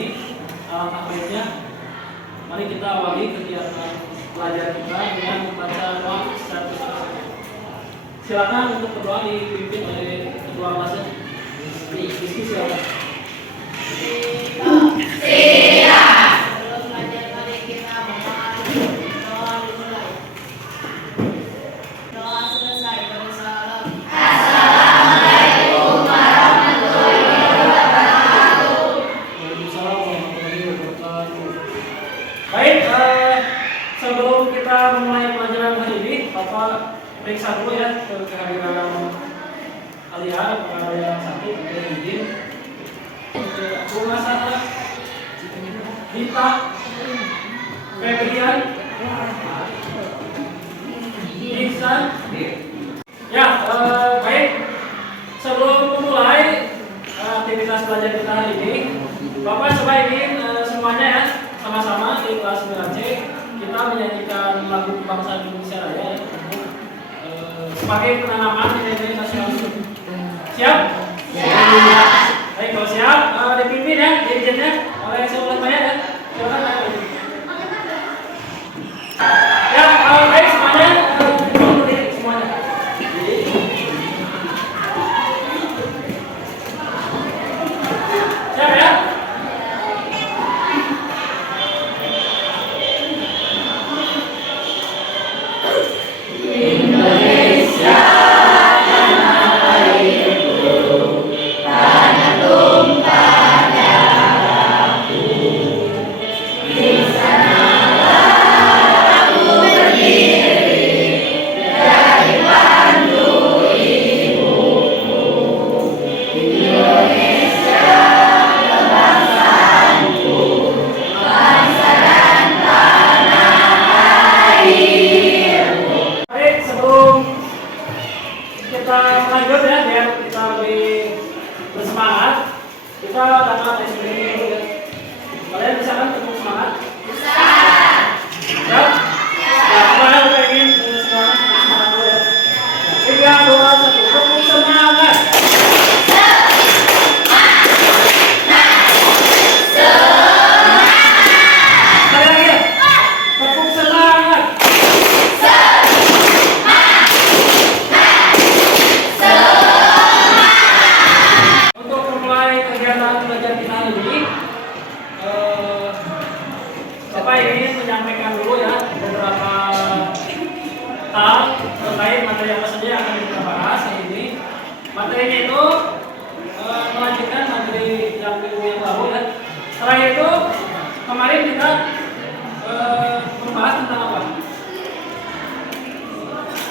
ini. Alangkah baiknya mari kita awali kegiatan belajar kita dengan membaca doa secara terus. Silakan untuk berdoa dipimpin oleh ketua kelasnya. Rizky silakan. Sebelum belajar mari kita berdoa. Doa dimulai. Doa selesai bersalam. Assalamualaikum warahmatullahi wabarakatuh. Waalaikumsalam warahmatullahi wabarakatuh. Baik, sebelum kita memulai pelajaran hari ini, Bapak periksa dulu ya kehadiran kalian, apakah ada yang sakit atau izin. Rumah sana, Dita, Febrian, Ihsan. Ya, baik. Sebelum memulai aktivitas belajar kita hari ini, Bapak coba ingin semuanya ya sama-sama di kelas 9C kita menyanyikan lagu kebangsaan Indonesia Raya ya, sebagai penanaman nilai-nilai nasionalisme. Siap? Siap. Baik, kalau siap, dipimpin ya dirjennya oleh sebelah saya ya. Silakan Pak. Ya, baik semuanya, duduk semuanya. Siap ya?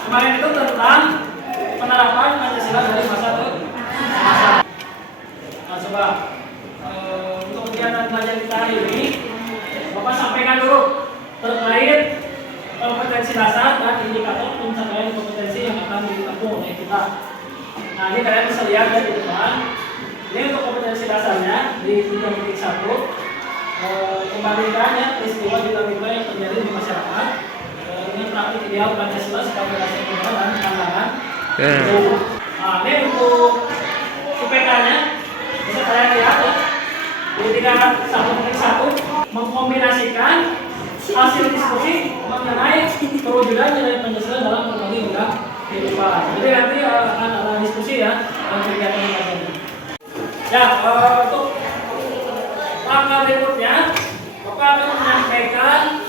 Kemarin itu tentang penerapan Pancasila dari masa ke masa. Nah, coba untuk kegiatan belajar kita hari ini, Bapak sampaikan dulu terkait kompetensi dasar dan indikator pencapaian kompetensi yang akan ditempuh oleh kita. Nah, ini kalian bisa lihat ya di depan. Ini untuk kompetensi dasarnya di 3.1 kembalikan ya peristiwa dinamika yang terjadi di masyarakat. Ini praktik ideal Pancasila sebagai dasar negara dan pandangan. Nah, ini untuk UPK-nya bisa kalian lihat ya. Di 3.1 mengkombinasikan hasil diskusi mengenai perwujudan nilai Pancasila dalam berbagai bidang kehidupan. Jadi nanti akan ada diskusi ya dalam kegiatan ini. Ya, untuk langkah berikutnya, Bapak akan menyampaikan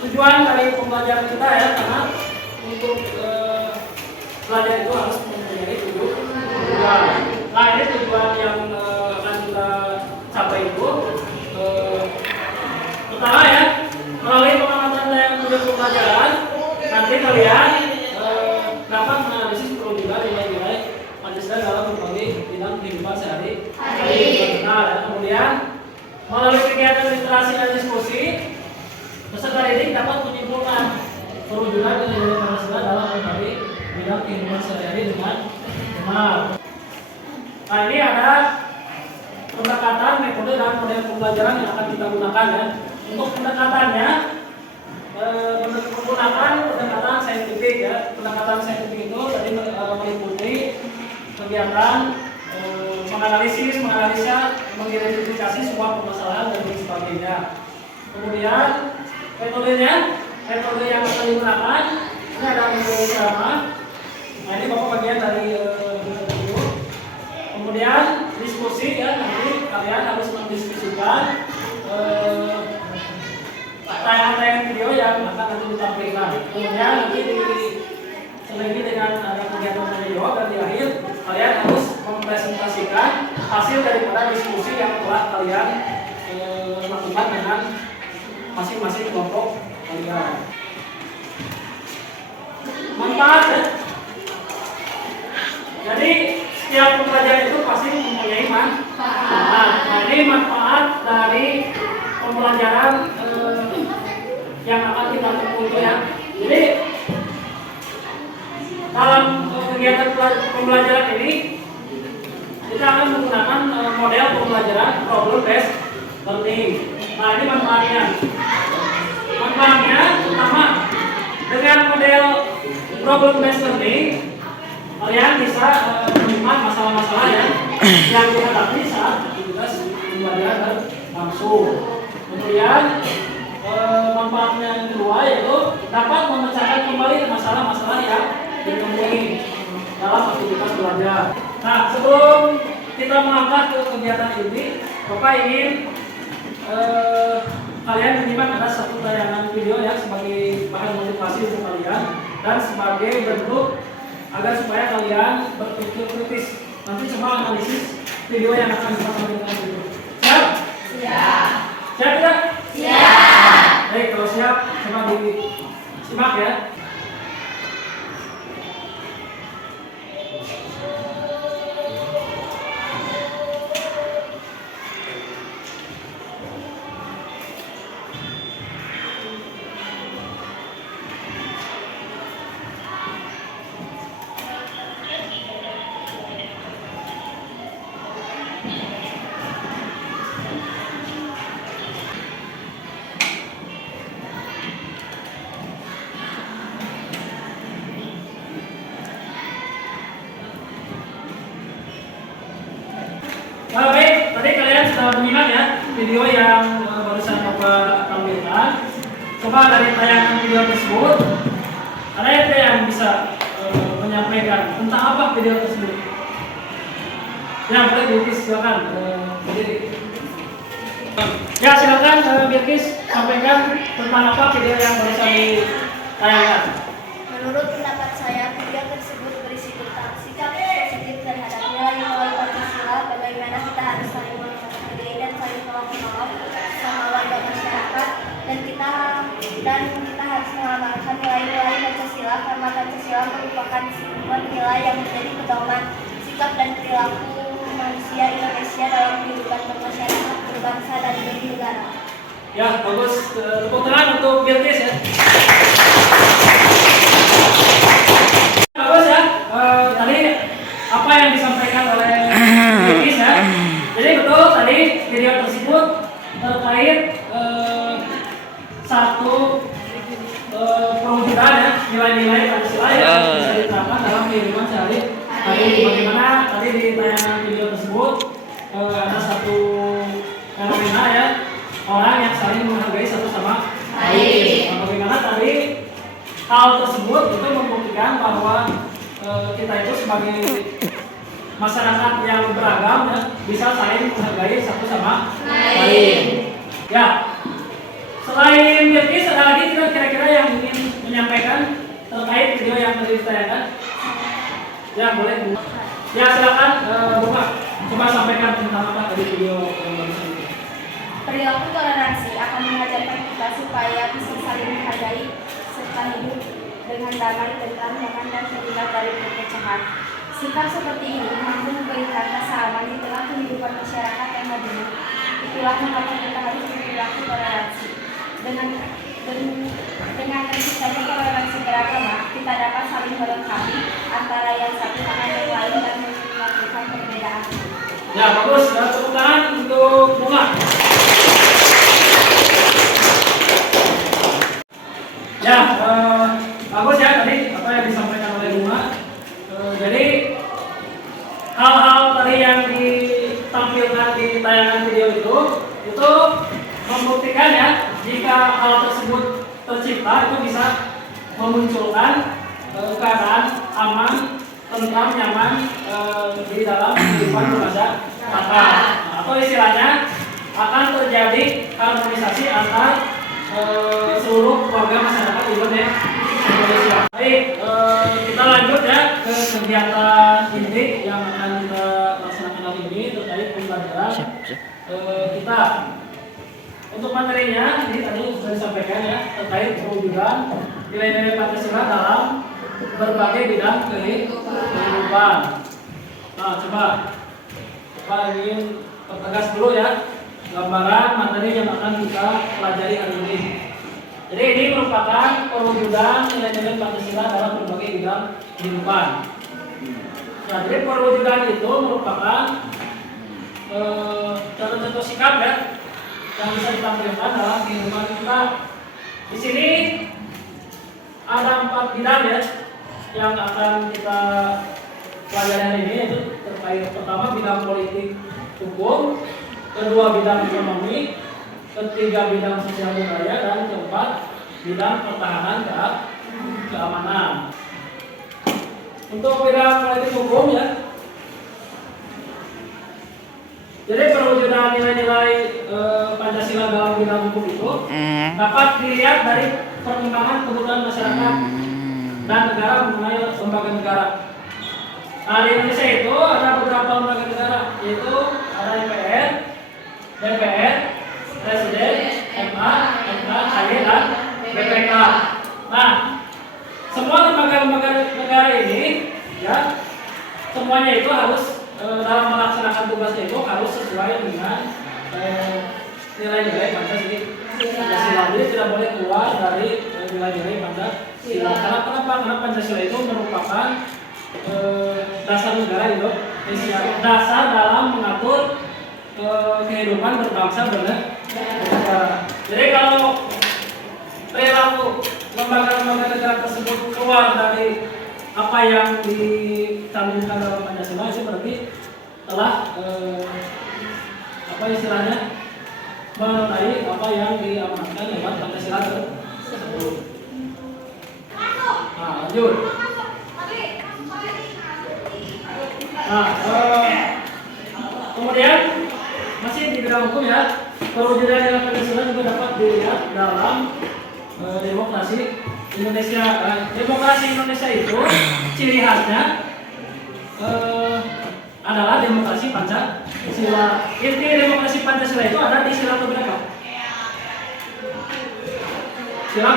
tujuan dari pembelajaran kita ya, karena untuk belajar itu harus mempunyai tujuan. Nah, ini tujuan yang akan kita capai itu pertama ya, melalui pengamatan yang sudah pembelajaran, nanti kalian dapat menganalisis perwujudan nilai-nilai Pancasila dalam berbagai bidang kehidupan sehari-hari. Nah, kemudian melalui kegiatan literasi dan diskusi, peserta didik dapat menyimpulkan perwujudan nilai-nilai Pancasila dalam berbagai bidang kehidupan sehari-hari dengan benar. Nah, ini ada pendekatan, metode dan model pembelajaran yang akan kita gunakan ya. Untuk pendekatannya menggunakan pendekatan saintifik ya. Pendekatan saintifik itu tadi meliputi kegiatan menganalisa, mengidentifikasi sebuah permasalahan dan sebagainya. Kemudian metode yang akan digunakan ini ada metode ceramah. Nah ini bapak bagian dari itu. Kemudian diskusi ya, nanti kalian harus mendiskusikan tayangan-tayangan video yang akan nanti ditampilkan. Kemudian nanti diselingi dengan ada kegiatan tanya jawab dan di akhir kalian harus mempresentasikan hasil daripada diskusi yang telah kalian lakukan dengan masing-masing kelompok kalian. Manfaat ya. Jadi setiap pembelajaran itu pasti mempunyai manfaat. Nah ini manfaat dari pembelajaran yang akan kita tempuh ya. Jadi dalam kegiatan pembelajaran ini kita akan menggunakan model pembelajaran problem based learning. Nah ini manfaatnya. Manfaatnya pertama, dengan model problem based learning kalian bisa menemukan masalah-masalah yang dihadapi saat aktivitas pembelajaran langsung. Kemudian manfaatnya yang kedua yaitu dapat memecahkan kembali masalah-masalah yang ditemui dalam aktivitas belajar. Nah, sebelum kita melangkah ke kegiatan ini, Bapak ingin kalian menyimak ada satu tayangan video ya sebagai bahan motivasi untuk kalian dan sebagai bentuk agar supaya kalian berpikir kritis. Nanti coba analisis video yang akan kita tampilkan itu. Siap? Siap. Siap tidak? Siap. Baik, kalau siap coba disimak ya. Baik, tadi kalian sudah menyimak ya video yang barusan Bapak tampilkan. Coba dari tayangan video tersebut, ada yang bisa menyampaikan tentang apa video tersebut? Ya, boleh Bilkis silakan berdiri. Ya, silakan Bilkis sampaikan tentang apa video yang barusan ditayangkan. Menurut pendapat saya, video tersebut berisi tentang sikap positif terhadap nilai-nilai Pancasila, bagaimana kita harus saling menghargai dan saling tolong-menolong sama warga masyarakat, dan kita harus mengamalkan nilai-nilai Pancasila karena Pancasila merupakan sebuah nilai yang menjadi pedoman sikap dan perilaku manusia Indonesia dalam kehidupan bermasyarakat, berbangsa dan bernegara. Ya, bagus. Tepuk tangan untuk Bilkis ya. Bagus ya. Tadi apa yang disampaikan oleh Bilkis ya. Jadi betul tadi video tersebut terkait satu perwujudan ya nilai-nilai Pancasila yang bisa diterapkan dalam kehidupan sehari-hari. Bagaimana tadi di tayangan video tersebut ada satu fenomena ya, orang yang saling menghargai satu sama lain. Nah, bagaimana tadi hal tersebut itu membuktikan bahwa kita itu sebagai masyarakat yang beragam ya, bisa saling menghargai satu sama lain. Ya, selain Bilkis ada lagi kira-kira yang ingin menyampaikan terkait video yang tadi ditayangkan? Ya, boleh Bu. Ya, silakan Bapak. Coba sampaikan tentang apa tadi video yang barusan itu. Perilaku toleransi akan mengajarkan kita supaya bisa saling menghargai serta hidup dengan damai, tentram, nyaman, dan terhindar dari perpecahan. Sikap seperti ini mampu memberikan rasa aman di tengah kehidupan masyarakat yang majemuk. Itulah mengapa kita harus berperilaku toleransi. Dengan terciptanya toleransi beragama, kita dapat saling melengkapi antara yang satu dengan yang lain dan melakukan perbedaan. Ya, bagus. Tepuk tangan untuk Bunga. Ya, bagus ya tadi apa yang disampaikan oleh Bunga. Jadi hal-hal tadi yang itu membuktikan ya jika hal tersebut tercipta itu bisa memunculkan keadaan aman, tentram, nyaman di dalam kehidupan bermasyarakat. Atau istilahnya akan terjadi harmonisasi antar seluruh warga masyarakat Indonesia. Baik, kita lanjut ya ke kegiatan inti yang akan kita laksanakan hari ini terkait pembelajaran kita. Untuk materinya ini tadi sudah disampaikan ya terkait perwujudan nilai-nilai Pancasila dalam berbagai bidang kehidupan. Nah, coba ingin pertegas dulu ya gambaran materi yang akan kita pelajari hari ini. Jadi ini merupakan perwujudan nilai-nilai Pancasila dalam berbagai bidang kehidupan. Nah, jadi perwujudan itu merupakan contoh-contoh sikap ya yang bisa ditampilkan dalam kehidupan kita. Di sini ada 4 bidang ya yang akan kita pelajari hari ini, yaitu terkait pertama bidang politik hukum, kedua bidang ekonomi, ketiga bidang sosial budaya, dan keempat bidang pertahanan keamanan. Untuk bidang politik hukum ya, jadi perwujudan nilai-nilai Pancasila dalam bidang hukum itu dapat dilihat dari perkembangan kebutuhan masyarakat dan negara mengenai lembaga negara. Nah, di Indonesia itu ada beberapa lembaga negara, yaitu ada MPR, DPR, Presiden, MA, MK, KY, dan BPK. Nah, semua lembaga-lembaga negara ini ya semuanya itu harus dalam melaksanakan tugasnya itu harus sesuai dengan nilai-nilai Pancasila. Jadi tidak boleh keluar dari nilai-nilai Pancasila. Kenapa? Karena Pancasila itu merupakan dasar negara Indonesia, dasar dalam mengatur kehidupan berbangsa bernegara. Jadi kalau perilaku lembaga-lembaga negara tersebut keluar dari apa yang dicantumkan dalam Pancasila, itu berarti telah apa istilahnya mengenai apa yang diamanatkan lewat Pancasila tersebut. Nah, lanjut. Nah, kemudian masih di bidang hukum ya, perwujudan nilai Pancasila juga dapat dilihat dalam demokrasi Indonesia. Demokrasi Indonesia itu ciri khasnya adalah demokrasi Pancasila. Inti demokrasi Pancasila itu ada di sila keberapa? Sila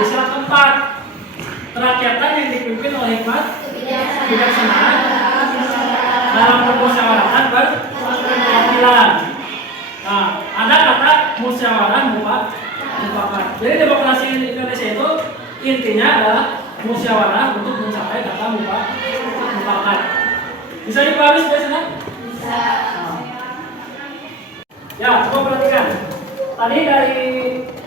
di sila keempat. Kerakyatan yang dipimpin oleh hikmat kebijaksanaan dalam permusyawaratan berkeadilan. Nah, ada kata musyawarah mufakat. Jadi demokrasi Indonesia itu intinya adalah musyawarah untuk mencapai kata mufakat. Bisa dipahami sebenarnya? Bisa. Ya, coba perhatikan. Tadi dari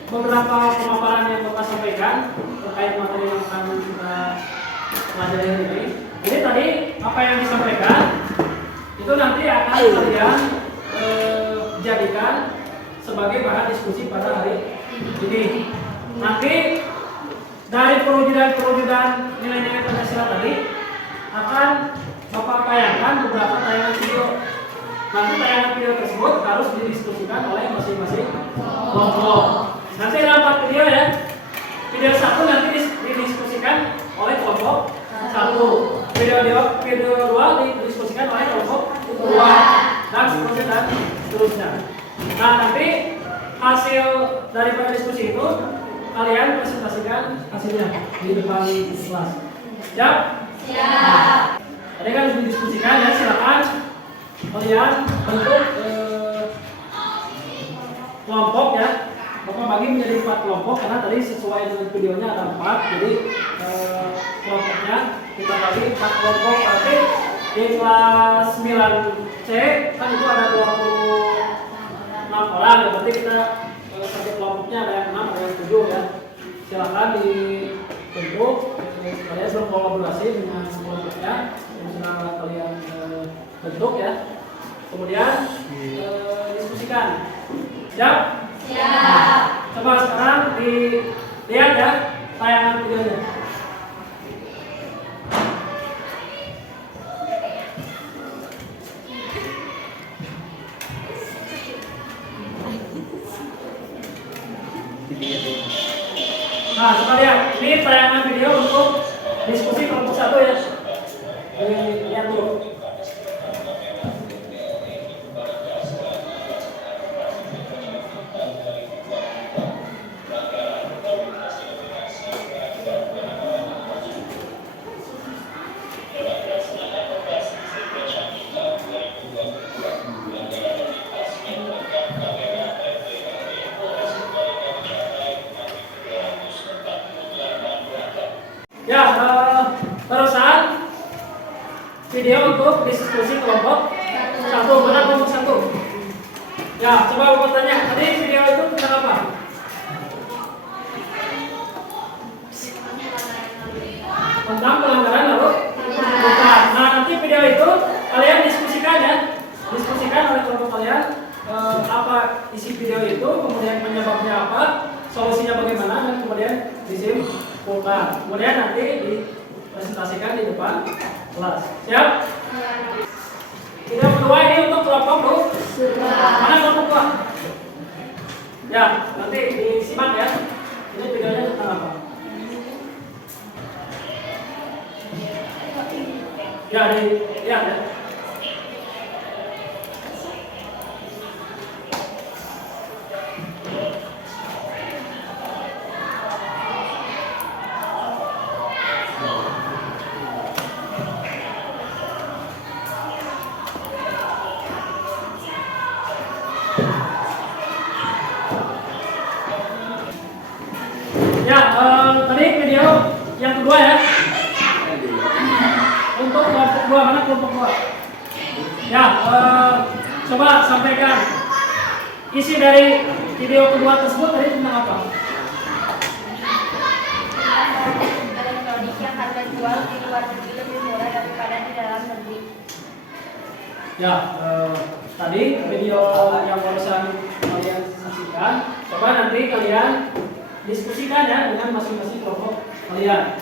beberapa pemaparan yang Bapak sampaikan terkait materi yang akan kita pelajari hari ini. Jadi tadi apa yang disampaikan itu nanti akan kalian jadikan sebagai bahan diskusi pada hari ini. Nanti dari perwujudan nilai-nilai Pancasila tadi akan Bapak tayangkan beberapa tayangan video. Nanti tayangan video tersebut harus didiskusikan oleh masing-masing kelompok. Nanti ada 4 video ya. Video 1 nanti didiskusikan oleh kelompok 1. Video 2 didiskusikan oleh kelompok 2 dan seterusnya. Nah, nanti hasil daripada diskusi itu kalian presentasikan hasilnya di depan kelas. Siap? Siap. Tadi kan harus didiskusikan ya, silakan kalian bentuk kelompok ya. Bapak bagi menjadi 4 kelompok karena tadi sesuai dengan videonya ada 4. Jadi kelompoknya kita bagi 4 kelompok. Berarti di kelas 9C kan itu ada 26 orang ya. Berarti kita setiap kelompoknya ada yang 6, ada yang 7 ya. Silakan dibentuk. Kalian berkolaborasi dengan kelompoknya yang sudah kalian bentuk ya. kemudian diskusikan. Siap? Siap. Coba sekarang dilihat ya tayangan videonya. Nah, coba lihat. Ini tayangan video untuk diskusi kelompok 1 ya. Lihat dulu. Ya, terusan video untuk diskusi kelompok 1. Mana kelompok 1? Ya, coba Bapak tanya. Tadi video itu tentang apa? Tentang pelanggaran lalu bukan. Nah, nanti video itu kalian diskusikan ya. Diskusikan oleh kelompok kalian apa isi video itu, kemudian penyebabnya apa, solusinya bagaimana, dan kemudian disimpulkan. Kemudian nanti dipresentasikan di depan kelas. Siap? Video kedua ini untuk kelompok Bu. Mana kelompok 2? Ya, nanti disimak ya. Ini videonya tentang apa? Ya, dilihat ya. Ya, tadi video yang kedua ya. Untuk kelompok 2, mana kelompok 2? Ya, coba sampaikan isi dari video kedua tersebut tadi tentang apa? Elektronik yang harga jual di luar negeri lebih murah daripada di dalam negeri. Ya, tadi video yang barusan kalian saksikan, coba nanti kalian diskusikan ya dengan masing-masing kelompok kalian.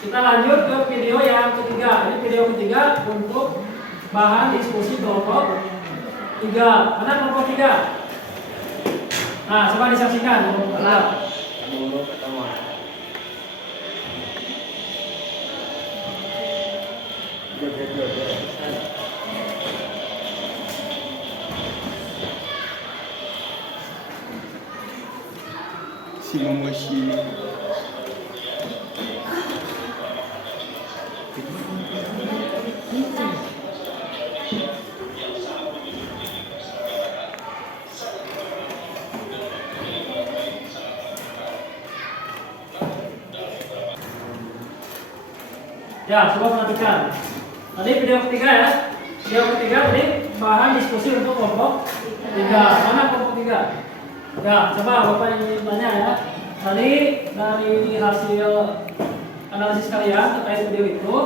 Kita lanjut ke video yang ketiga. Ini video ketiga untuk bahan diskusi kelompok 3. Mana kelompok 3? Nah, coba disaksikan kelompok 3. Shimamoshi. Ya, coba perhatikan. Tadi video ketiga ya. Video ketiga tadi bahan diskusi untuk kelompok 3. Mana kelompok 3? Ya, coba Bapak ingin tanya ya. Tadi dari hasil analisis kalian terkait video itu,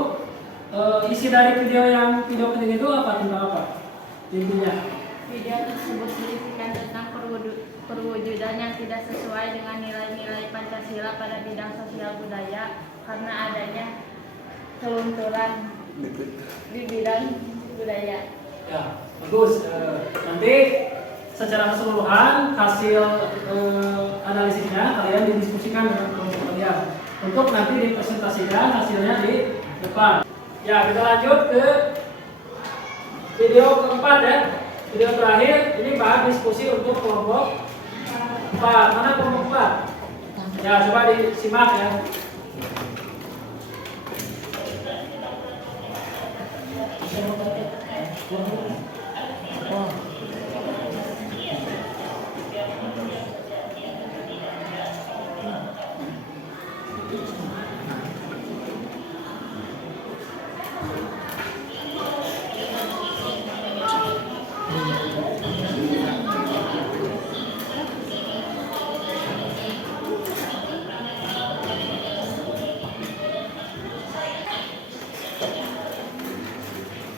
isi dari video ketiga itu apa, tentang apa? Intinya. Video tersebut berisikan tentang perwujudan yang tidak sesuai dengan nilai-nilai Pancasila pada bidang sosial budaya karena adanya kelunturan di bidang budaya. Ya, bagus. Nanti secara keseluruhan hasil analisisnya kalian didiskusikan dengan kelompok kalian untuk nanti dipresentasikan hasilnya di depan. Ya, kita lanjut ke video keempat ya. Video terakhir ini bahan diskusi untuk kelompok 4. Mana kelompok 4? Ya, coba disimak ya.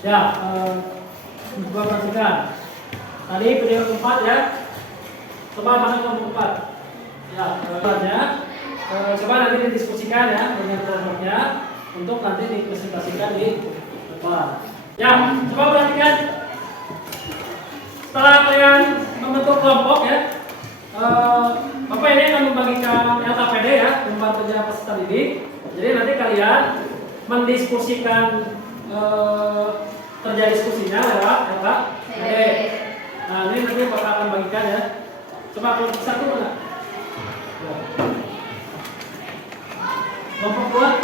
Ya, coba perhatikan. Tadi video keempat ya. Coba mana kelompok 4? Ya, keempatnya. Coba nanti didiskusikan ya dengan kelompoknya untuk nanti dipresentasikan di depan. Ya, coba perhatikan. Setelah kalian membentuk kelompok ya, Bapak ini akan membagikan LKPD ya, lembar kerja peserta didik. Jadi nanti kalian mendiskusikan kerja diskusinya lewat LKPD. Nah ini nanti Bapak akan bagikan ya. Coba kelompok 1 mana? Kelompok 2,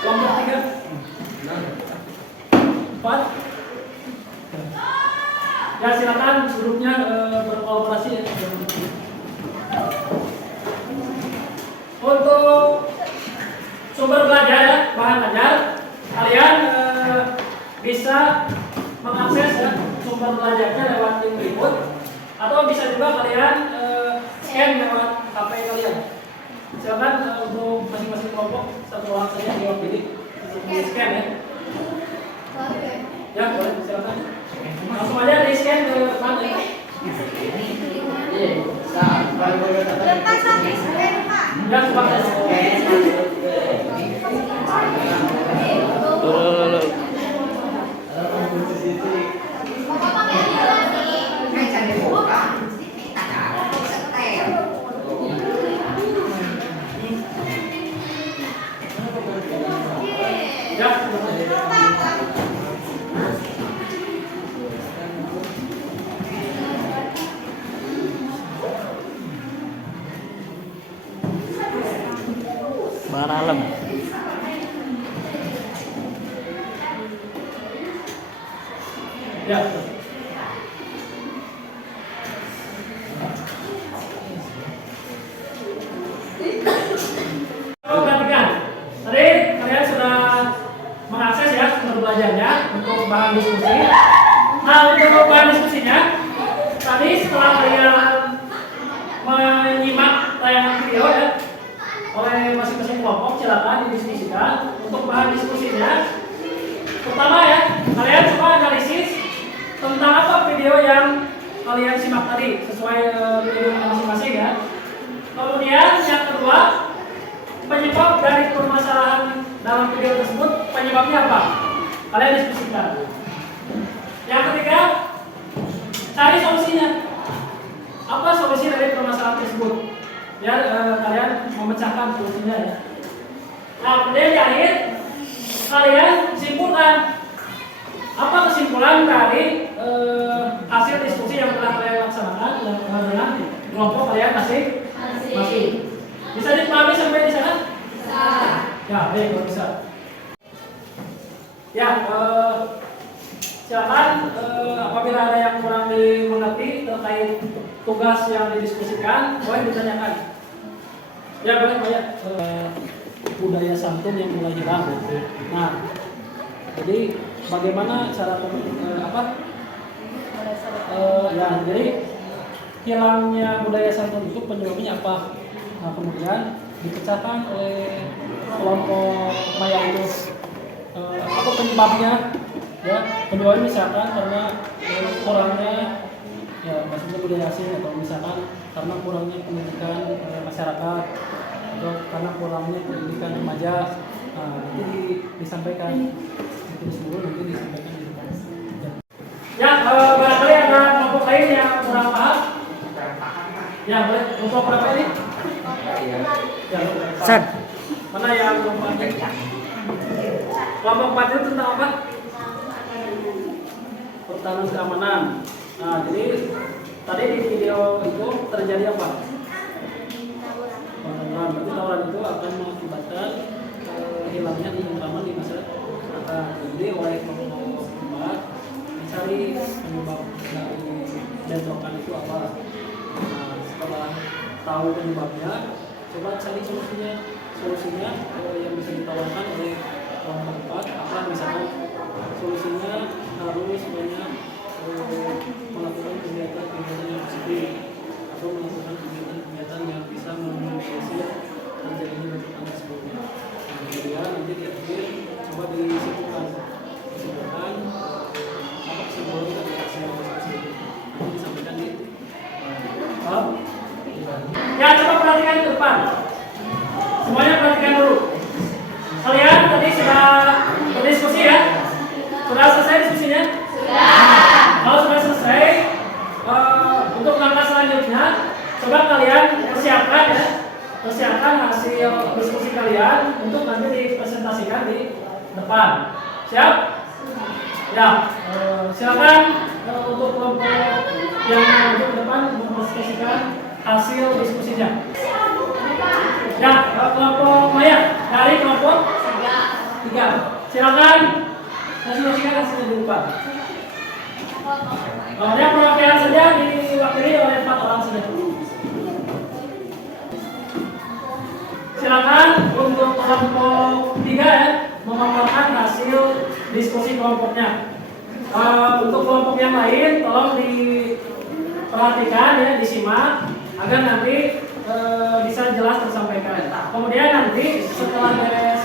kelompok 3, 4. Ya silakan grupnya berkolaborasi ya. Untuk sumber belajar ya, bahan belajar, kalian bisa mengakses ya sumber belajarnya lewat link berikut, atau bisa juga kalian scan lewat HP kalian. Silakan untuk masing-masing kelompok satu orang saja diwakili untuk di scan ya. Ya boleh silakan. Langsung aja di scan ke depan ya. Ya sepakat. Baralem. Ya. Perhatikan, tadi kalian sudah mengakses ya sumber belajarnya untuk bahan diskusi. Nah untuk bahan diskusinya, tadi setelah kalian menyimak tayangan video ya oleh masing-masing kelompok, silakan didiskusikan untuk bahan diskusinya. Pertama ya, kalian coba analisis tentang apa video yang kalian simak tadi sesuai video masing-masing ya. Kemudian yang kedua, penyebab dari permasalahan dalam video tersebut, penyebabnya apa? Kalian diskusikan. Yang ketiga, cari solusinya. Apa solusi dari permasalahan tersebut? Biar kalian memecahkan solusinya ya. Nah, kemudian di akhir kalian simpulkan apa kesimpulan dari hasil diskusi yang telah kalian laksanakan dengan kelompok kalian masing-masing. Bisa dipahami sampai di sana? Bisa. Ya, baik, kalau bisa. Ya, silakan apabila ada yang kurang dimengerti terkait tugas yang didiskusikan, boleh ditanyakan. Ya, boleh Pak ya. Budaya santun yang mulai hilang. Nah, jadi bagaimana cara ya, jadi hilangnya budaya santun itu penyebabnya apa? Nah, kemudian dipecahkan oleh kelompok Maya itu apa penyebabnya? Ya, penyebabnya misalkan karena kurangnya ya maksudnya budaya asing, atau misalkan karena kurangnya pendidikan masyarakat, atau karena kurangnya pendidikan remaja. Nah, nanti disampaikan itu semua nanti disampaikan di depan. Ya, barangkali ada kelompok lain yang kurang paham. Ya, boleh. Kelompok berapa ini? Ya, San. mana yang kelompok 4? Kelompok 4 itu tentang apa? Pertahanan keamanan. Nah, jadi tadi di video itu terjadi apa? Tawuran. Berarti tawuran itu akan mengakibatkan hilangnya ketentraman di masyarakat. Jadi oleh kelompok 4 mencari penyebab dari bentrokan itu apa. Nah, setelah tahu penyebabnya, coba cari solusinya. Solusinya yang bisa ditawarkan oleh kelompok 4 apa? Misalnya solusinya harus banyak melakukan kegiatan-kegiatan yang positif, atau melakukan kegiatan-kegiatan yang bisa meminimalisir terjadinya bentrokan tersebut. Kemudian nanti di akhir coba disimpulkan perhatikan ke depan. Semuanya perhatikan dulu. Kalian tadi sudah berdiskusi ya? Sudah selesai diskusinya? Sudah. Kalau sudah selesai, untuk langkah selanjutnya, coba kalian persiapkan ya. Persiapkan hasil diskusi kalian untuk nanti dipresentasikan di depan. Siap? Ya, silakan untuk kelompok yang maju ke depan mempresentasikan hasil diskusinya. Ya, kelompok Maya dari kelompok 3. Silakan presentasikan hasilnya di depan. Yang perwakilan saja diwakili oleh 4 orang saja. Silakan untuk kelompok 3 ya, memaparkan hasil diskusi kelompoknya. Untuk kelompok yang lain tolong diperhatikan ya, disimak agar nanti bisa jelas tersampaikan. Kemudian nanti setelah beres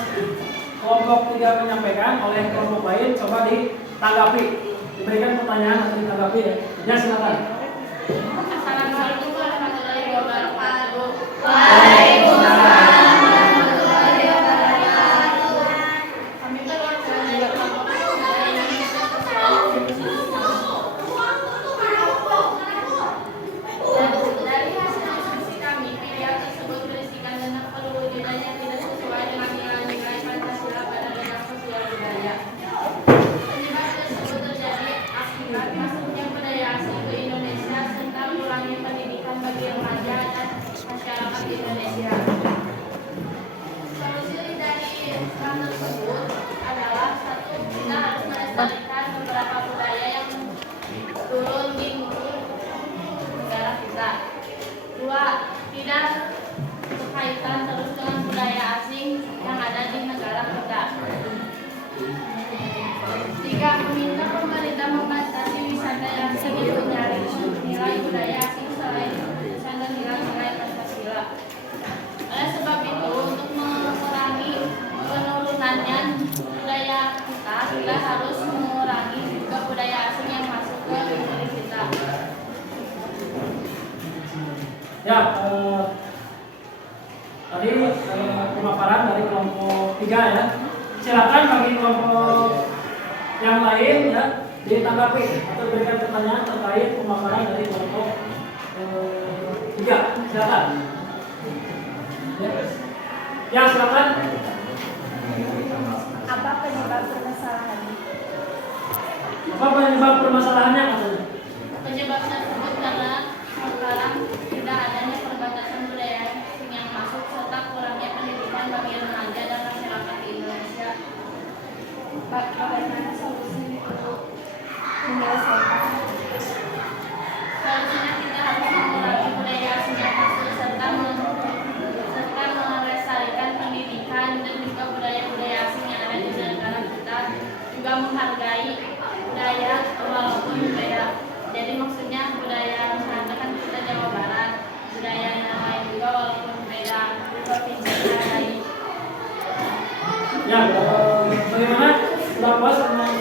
kelompok 3 menyampaikan oleh kelompok lain, coba ditanggapi, diberikan pertanyaan atau ditanggapi ya. Ya silakan. Assalamualaikum warahmatullahi wabarakatuh. Waalaikumsalam. Kami perwakilan dari kelompok dari hasil diskusi kami, pilihan tersebut berisikan tentang perwujudan yang tidak sesuai dengan nilai-nilai Pancasila pada bidang sosial budaya. Penyebab tersebut terjadi akibat masuknya budaya asing ke Indonesia serta kurangnya pendidikan bagi remaja dan masyarakat Indonesia. Solusi dari hal tersebut adalah: 1. Kita harus melestarikan beberapa budaya yang turun di negara kita. 2. Tidak berkaitan terus dengan budaya asing yang ada di negara kita. 3. Meminta pemerintah membatasi wisata yang sering mencari nilai budaya asing selain tulisan dan nilai-nilai Pancasila. Oleh sebab itu, untuk mengurangi penurunannya budaya kita harus mengurangi juga budaya asing yang masuk ke negeri kita. Ya, tadi pemaparan dari kelompok 3 ya. Silakan bagi kelompok yang lain ya ditanggapi atau diberikan pertanyaan terkait pemaparan dari kelompok 3. Silakan. Ya, silakan. Apa penyebab permasalahannya? Apa penyebab permasalahannya katanya? Penyebab tersebut karena sekarang tidak adanya perbatasan budaya asing yang masuk serta kurangnya pendidikan bagi remaja dan masyarakat di Indonesia. Bagaimana solusi untuk menyelesaikan? Solusinya kita harus mengurangi budaya asing yang masuk serta melestarikan pendidikan dan juga budaya-budaya asing yang ada di negara kita, juga menghargai budaya walaupun berbeda. Jadi maksudnya budaya misalnya kan kita Jawa Barat, budaya yang lain juga walaupun berbeda provinsi yang lain. Ya, bagaimana? Sudah puas dengan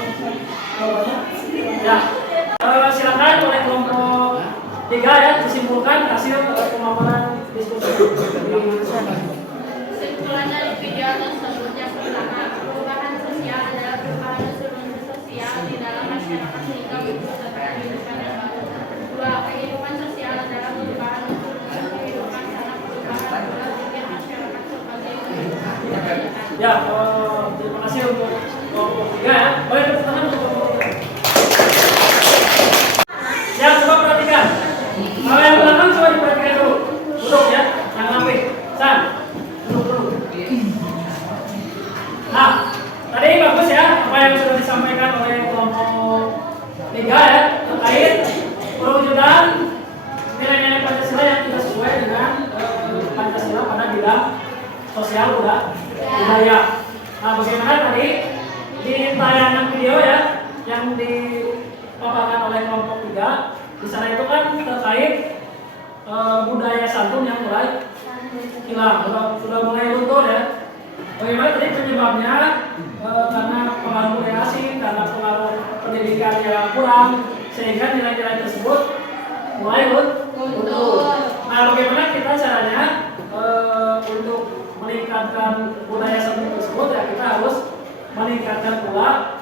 jawabannya? Ya, silakan oleh kelompok 3 ya disimpulkan hasil pemaparan diskusi. Kesimpulan dari video tersebut yang pertama, perubahan sosial adalah perubahan unsur-unsur sosial di dalam masyarakat sehingga butuh serta kehidupan yang baru. 2. Kehidupan sosial adalah perubahan unsur-unsur kehidupan karena perubahan pola pikir masyarakat sebagai kehidupan. Ya, terima kasih untuk kelompok 3 ya. Boleh tepuk tangan untuk kelompok 3. Ya, coba perhatikan. Kalau yang belakang coba diperhatikan dulu. Duduk ya, yang rapi. San, duduk dulu. Nah, tadi bagus ya apa yang sudah disampaikan oleh kelompok 3 ya terkait perwujudan nilai-nilai Pancasila yang tidak sesuai dengan Pancasila pada bidang sosial budaya. Nah, bagaimana tadi di tayangan video ya yang dipaparkan oleh kelompok 3, di sana itu kan terkait budaya santun yang mulai hilang, sudah mulai luntur ya. Bagaimana tadi penyebabnya? Karena pengaruh budaya asing, karena pengaruh pendidikan yang kurang, sehingga nilai-nilai tersebut mulai luntur. Nah, bagaimana kita caranya untuk meningkatkan budaya seni tersebut ya kita harus meningkatkan pula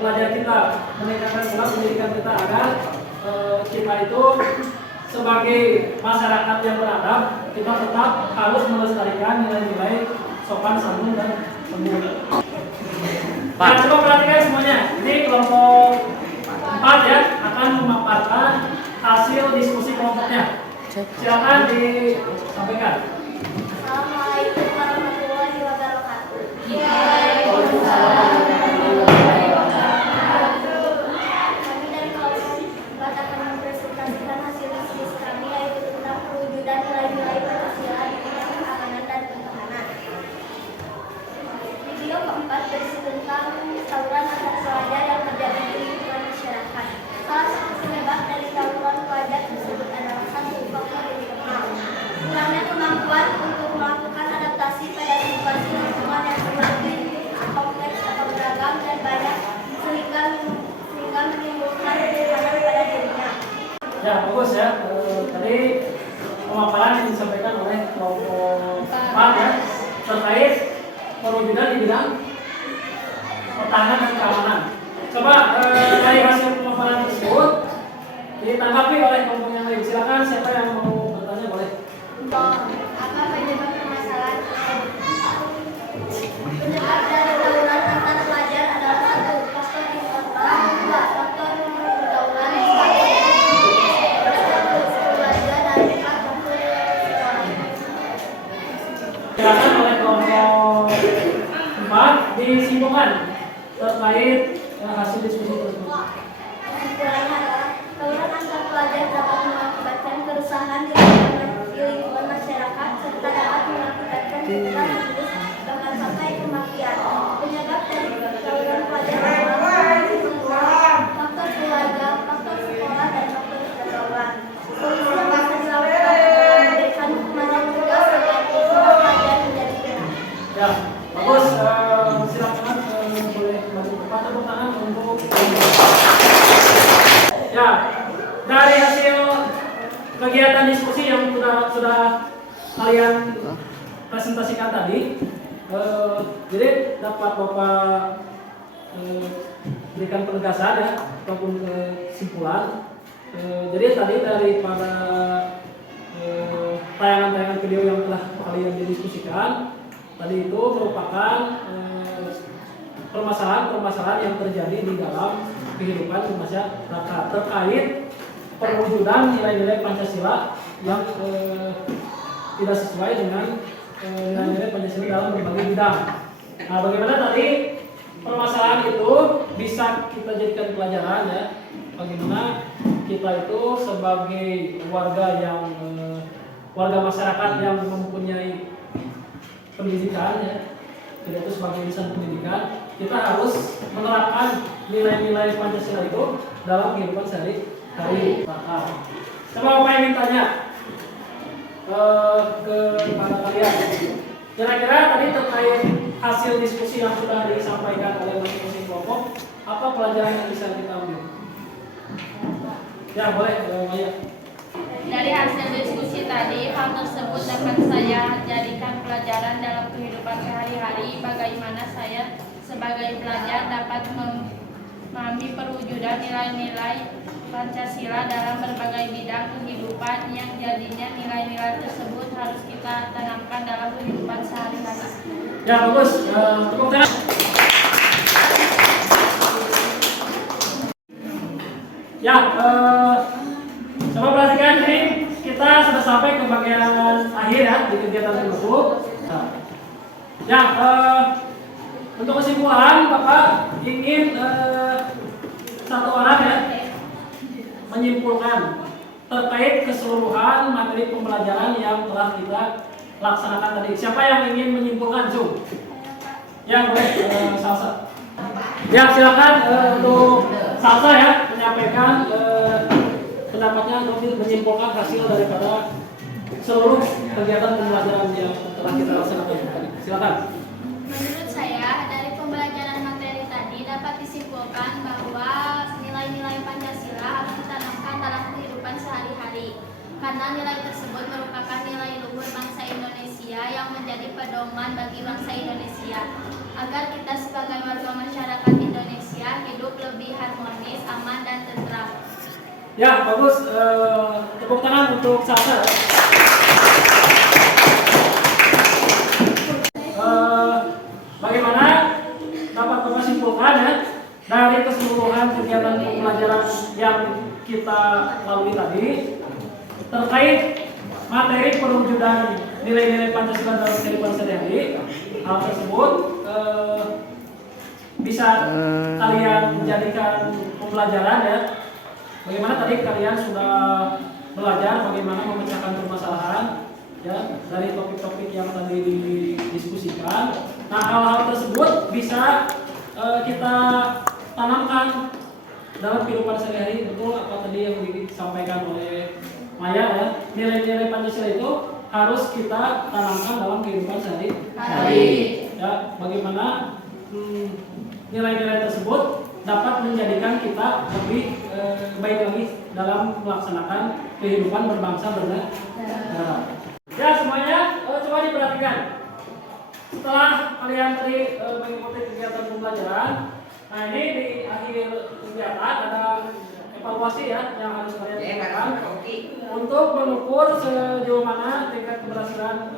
pelajar kita, meningkatkan pula pendidikan kita agar kita itu sebagai masyarakat yang beradab kita tetap harus melestarikan nilai-nilai sopan santun dan sembunyi. Nah, coba perhatikan semuanya. Ini kelompok 4 ya akan memaparkan hasil diskusi kelompoknya. Silakan disampaikan. Assalamualaikum warahmatullahi wabarakatuh. Kami dari kelompok 4 akan mempresentasikan hasil diskusi kami yaitu tentang perwujudan nilai-nilai Pancasila di bidang keamanan dan pertahanan. Video keempat berisi tentang tawuran antar pelajar yang terjadi di lingkungan masyarakat. Salah satu penyebab dari tawuran pelajar tersebut adalah satu faktor yang dikenal, kurangnya kemampuan untuk melakukan adaptasi pada situasi lingkungan yang semakin kompleks atau beragam dan banyak sehingga menimbulkan tekanan pada dirinya. Ya, bagus ya. Tadi pemaparan yang disampaikan oleh kelompok 4 ya terkait perwujudan di bidang pertahanan dan keamanan. Coba dari hasil pemaparan tersebut ditanggapi oleh kelompok yang lain. Silakan siapa yang mau bertanya boleh. Apa penyebab permasalahan tersebut? Penyebab dari tawuran antar pelajar adalah satu faktor informal, dua faktor pergaulan, keluarga dan empat faktor sekolah. Silakan oleh kelompok 4 disimpulkan terkait hasil diskusi tersebut. Kesimpulannya adalah tawuran antar pelajar dapat mengakibatkan keresahan di lingkungan masyarakat serta dapat mengakibatkan cedera serius bahkan sampai kematian. Penyebab dari tawuran pelajar adalah faktor keluarga, faktor sekolah dan faktor pergaulan. Solusi yang bisa dilakukan adalah memberikan hukuman yang tegas agar semua pelajar menjadi benar. Ya, bagus. Silakan boleh maju ke depan, tepuk tangan untuk. Ya, dari hasil kegiatan diskusi yang sudah kalian presentasikan tadi, jadi dapat Bapak berikan penegasan ya ataupun kesimpulan. Jadi tadi daripada tayangan-tayangan video yang telah kalian didiskusikan tadi itu merupakan permasalahan-permasalahan yang terjadi di dalam kehidupan masyarakat terkait perwujudan nilai-nilai Pancasila yang tidak sesuai dengan nilai-nilai Pancasila dalam berbagai bidang. Nah, bagaimana tadi permasalahan itu bisa kita jadikan pelajaran ya, bagaimana kita itu sebagai warga masyarakat yang mempunyai pendidikan ya, tidak itu sebagai insan pendidikan, kita harus menerapkan nilai-nilai Pancasila itu dalam kehidupan sehari-hari. Coba Bapak ingin tanya kepada kalian, kira-kira tadi terkait hasil diskusi yang sudah disampaikan oleh masing-masing kelompok, apa pelajaran yang bisa kita ambil? Ya boleh, Maya. Dari hasil diskusi tadi, hal tersebut dapat saya jadikan pelajaran dalam kehidupan sehari-hari bagaimana saya sebagai pelajar dapat memahami perwujudan nilai-nilai Pancasila dalam berbagai bidang kehidupan yang jadinya nilai-nilai tersebut harus kita tanamkan dalam kehidupan sehari-hari. Ya bagus, tepuk tangan. Ya, coba perhatikan ini kita sudah sampai ke bagian akhir ya di kegiatan tersebut. Ya, untuk kesimpulan Bapak ingin satu orang ya menyimpulkan terkait keseluruhan materi pembelajaran yang telah kita laksanakan tadi. Siapa yang ingin menyimpulkan, Zoom? Ya, boleh, Salsa. Ya, silakan untuk Salsa ya menyampaikan pendapatnya untuk menyimpulkan hasil daripada seluruh kegiatan pembelajaran yang telah kita laksanakan tadi. Silakan. Menurut saya, dari pembelajaran materi tadi dapat disimpulkan bahwa nilai-nilai Pancasila harus ditanamkan dalam kehidupan sehari-hari. Karena nilai tersebut merupakan nilai luhur bangsa Indonesia yang pedoman bagi bangsa Indonesia agar kita sebagai warga masyarakat Indonesia hidup lebih harmonis, aman, dan tentram. Ya, bagus. Tepuk tangan untuk Sasa. Bagaimana dapat Bapak simpulkan ya dari keseluruhan kegiatan pembelajaran yang kita lalui tadi terkait materi perwujudan nilai-nilai Pancasila dalam kehidupan sehari-hari. Hal tersebut bisa kalian jadikan pembelajaran ya. Bagaimana tadi kalian sudah belajar bagaimana memecahkan permasalahan ya dari topik-topik yang tadi didiskusikan. Nah, hal-hal tersebut bisa kita tanamkan dalam kehidupan sehari-hari. Betul apa tadi yang disampaikan oleh Maya ya, nilai-nilai Pancasila itu harus kita tanamkan dalam kehidupan sehari-hari. Ya, bagaimana nilai-nilai tersebut dapat menjadikan kita lebih baik lagi dalam melaksanakan kehidupan berbangsa bernegara. Ya semuanya, coba diperhatikan. Setelah kalian tadi mengikuti kegiatan pembelajaran, nah ini di akhir kegiatan ada evaluasi ya yang harus kalian lakukan untuk mengukur sejauh mana tingkat keberhasilan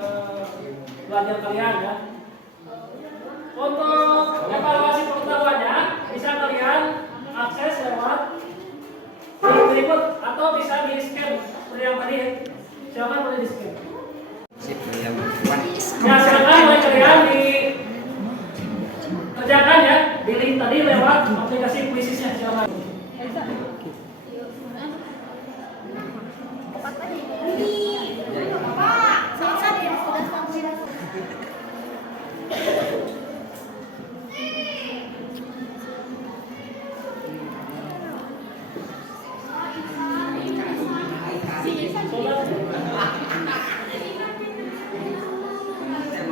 belajar kalian ya. Untuk evaluasi pengetahuannya bisa kalian akses lewat link berikut atau bisa di scan seperti yang tadi ya. Silakan boleh di scan. Ya silakan boleh kalian dikerjakan ya di link tadi lewat aplikasi Quiziznya silakan.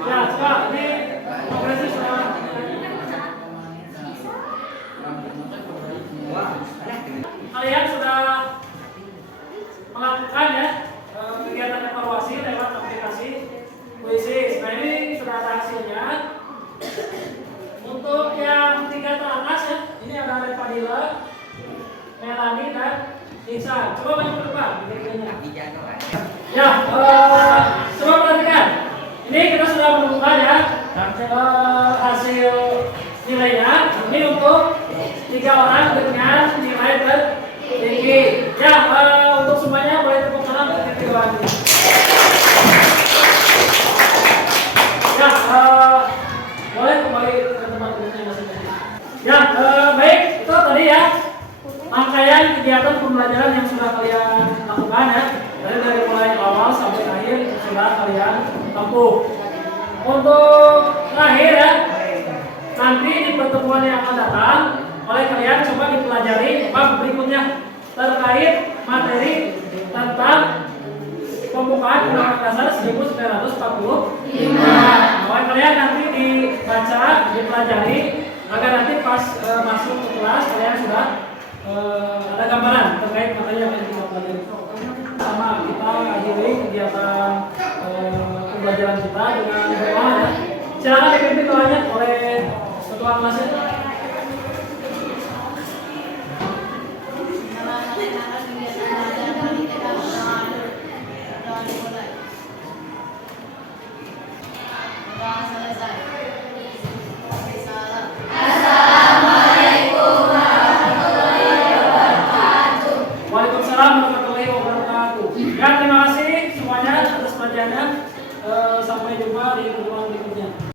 Ya, coba ini progresnya sudah. Kalian sudah melakukan ya kegiatan evaluasi lewat aplikasi Quizizz. Nah ini sudah ada hasilnya. Untuk yang 3 teratas ya, ini ada Fadila, Melani dan Ihsan. Coba maju ke depan. Ya, coba perhatikan. Ini kita sudah menemukan ya hasil nilainya. Ini untuk 3 orang dengan nilai tertinggi. Ya, untuk semuanya boleh tepuk tangan untuk ketiga. Ya, boleh kembali ke tempat-tempatnya masing-masing. Ya, baik itu tadi ya rangkaian kegiatan pembelajaran yang sudah kalian lakukan ya dari mulai awal sampai akhir sudah kalian tempuh. Untuk terakhir ya, nanti di pertemuan yang akan datang oleh kalian coba dipelajari bab berikutnya terkait materi tentang pembukaan Undang-Undang Dasar 1945. Oleh kalian nanti dibaca, dipelajari agar nanti pas masuk ke kelas kalian sudah ada gambaran terkait materi yang kita pelajari. Sama kita akhiri kegiatan pembelajaran kita dengan doa ya. Silakan dipimpin doanya oleh ketua kelasnya.